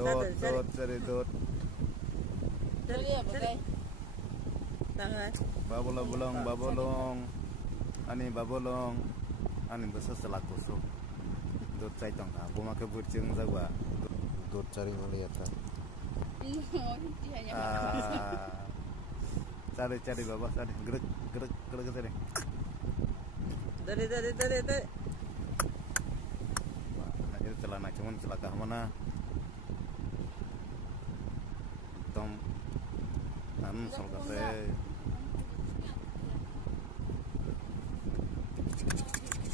Dot, dot, cari dot. Cari apa guys? Tangan. Babolong. Ani babolong. Ani besar selak kusuk. Dot cai tong ka. Buma ke burcing zagwa. Dot cari melihat. Cari baba cari. Gerak cari. Dari. Nah, itu celana cuman celaka mana? Tom sol kate.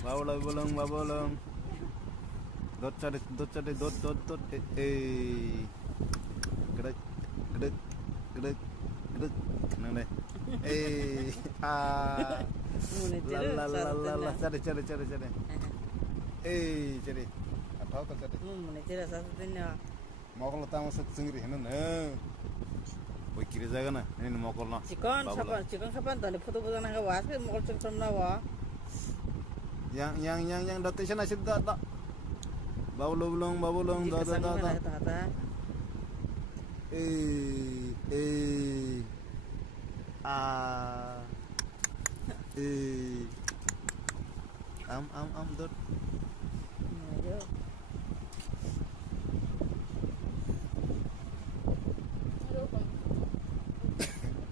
Babolong. Dot cari. Gerak. Nang deh. La cari. Cari. Apa kau cari? Menitira satu tinnya. Mau kalau tamu sendiri, hendak. Woi kiri jaga na, ini mau kalau na. Cikon kapan tadi foto-foto nang kawas ke mau cengkem nawa. Yang dotation asyik tak. Babolong, Kata. Am dot. Ayo.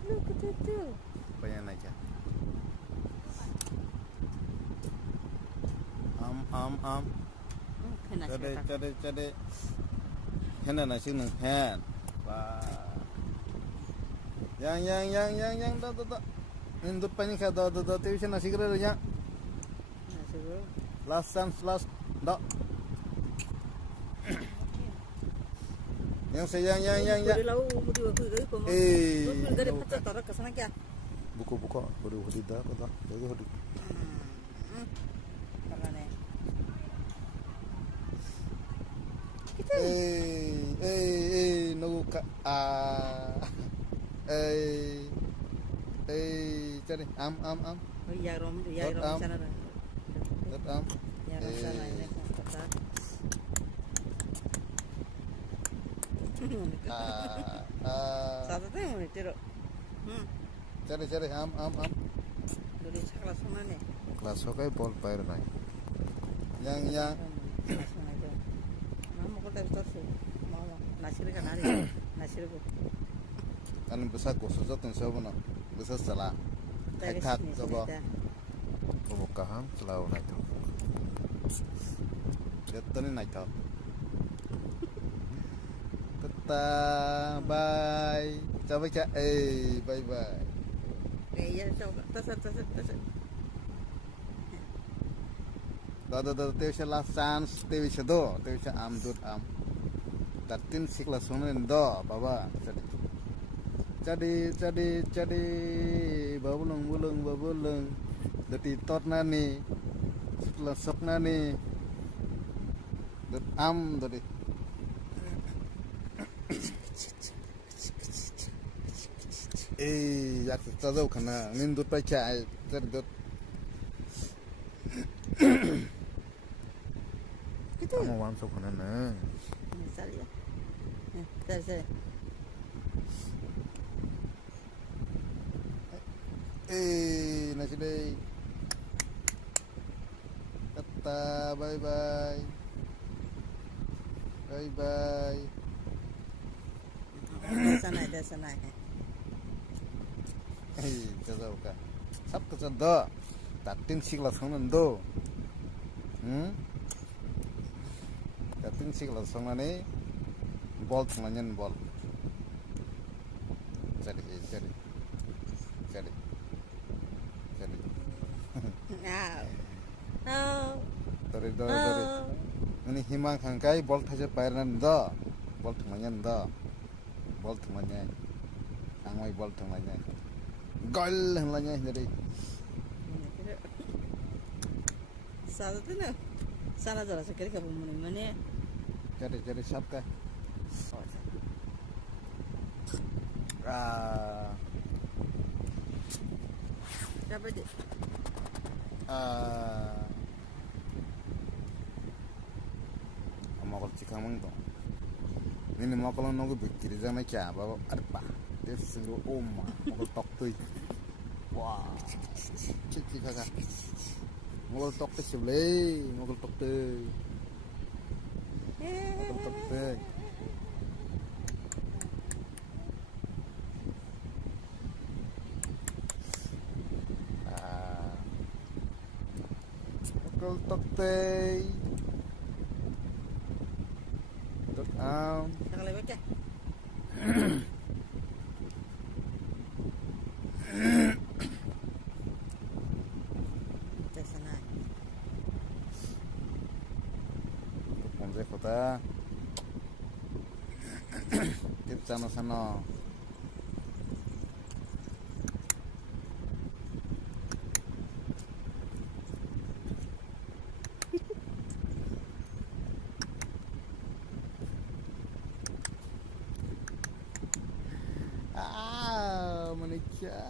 Look at itu. Banyak aja. Am. Kena Cade. Hendak nasi neng hen. Wah. Yang dot. Indut panik ada dot TV nasi kira ya. Nasi bro. Last dot. Yang saya yang. Dari lau budi ko mo. Dari pecah tarak kesana kya? Buku baru dah kata. Jadi hodi. Karane. Nuka cari am. Ya rom sana. Dot am. Ya rom sana ini kata. Satu tu yang menitiro. Cari am. Dari kelas mana ni? Kelas hokai ball player naik. Yang. Kelas mana itu? Mama kau tak tahu. Mama nasir kan hari. Nasir ko. Kan besar khusus tu siapa nak? Besar salah. Hak coba. Pembukaan selalu naik tu. Jatuh ni naik tu. Tata bye. Coba cak. Bye. Ya coba. Tasar. Dah tewisa last chance tewisa am. Tatin sikla sunen do baba. Jadi babulung. Dati tot nani. Setelah sok nani. Dat am tadi. Jak tahu kena ngindut baca terdot. Itu. Kamu masuk kena na. Misal ya. Sari. Nasi deh. Tata bye. Sana. Jauh kan. Sab kesan do. Tatin sikla sangan do. Tatin sikla sangan ni. Ball sangan ball. Jadi. Dari. Ini himang hangkai ball saja pairan do. Ball sangan do. Ball sangan. Angway ball sangan. Gol hanglanya jadi. Satu tu na. Sana jala sekali kamu mana. Jadi siapa? Siapa dia? Mau kalau cikang mang tu. ini mau kalau nunggu pikir jangan kya bawa arpa dia sungguh oma mau tok tuh wah cik kakak mau tok tuh sebelah mau tok tuh mau tok tuh mau tok tuh tok am Jangan lewat ya. Sana. ponze kota tip sana sana menikah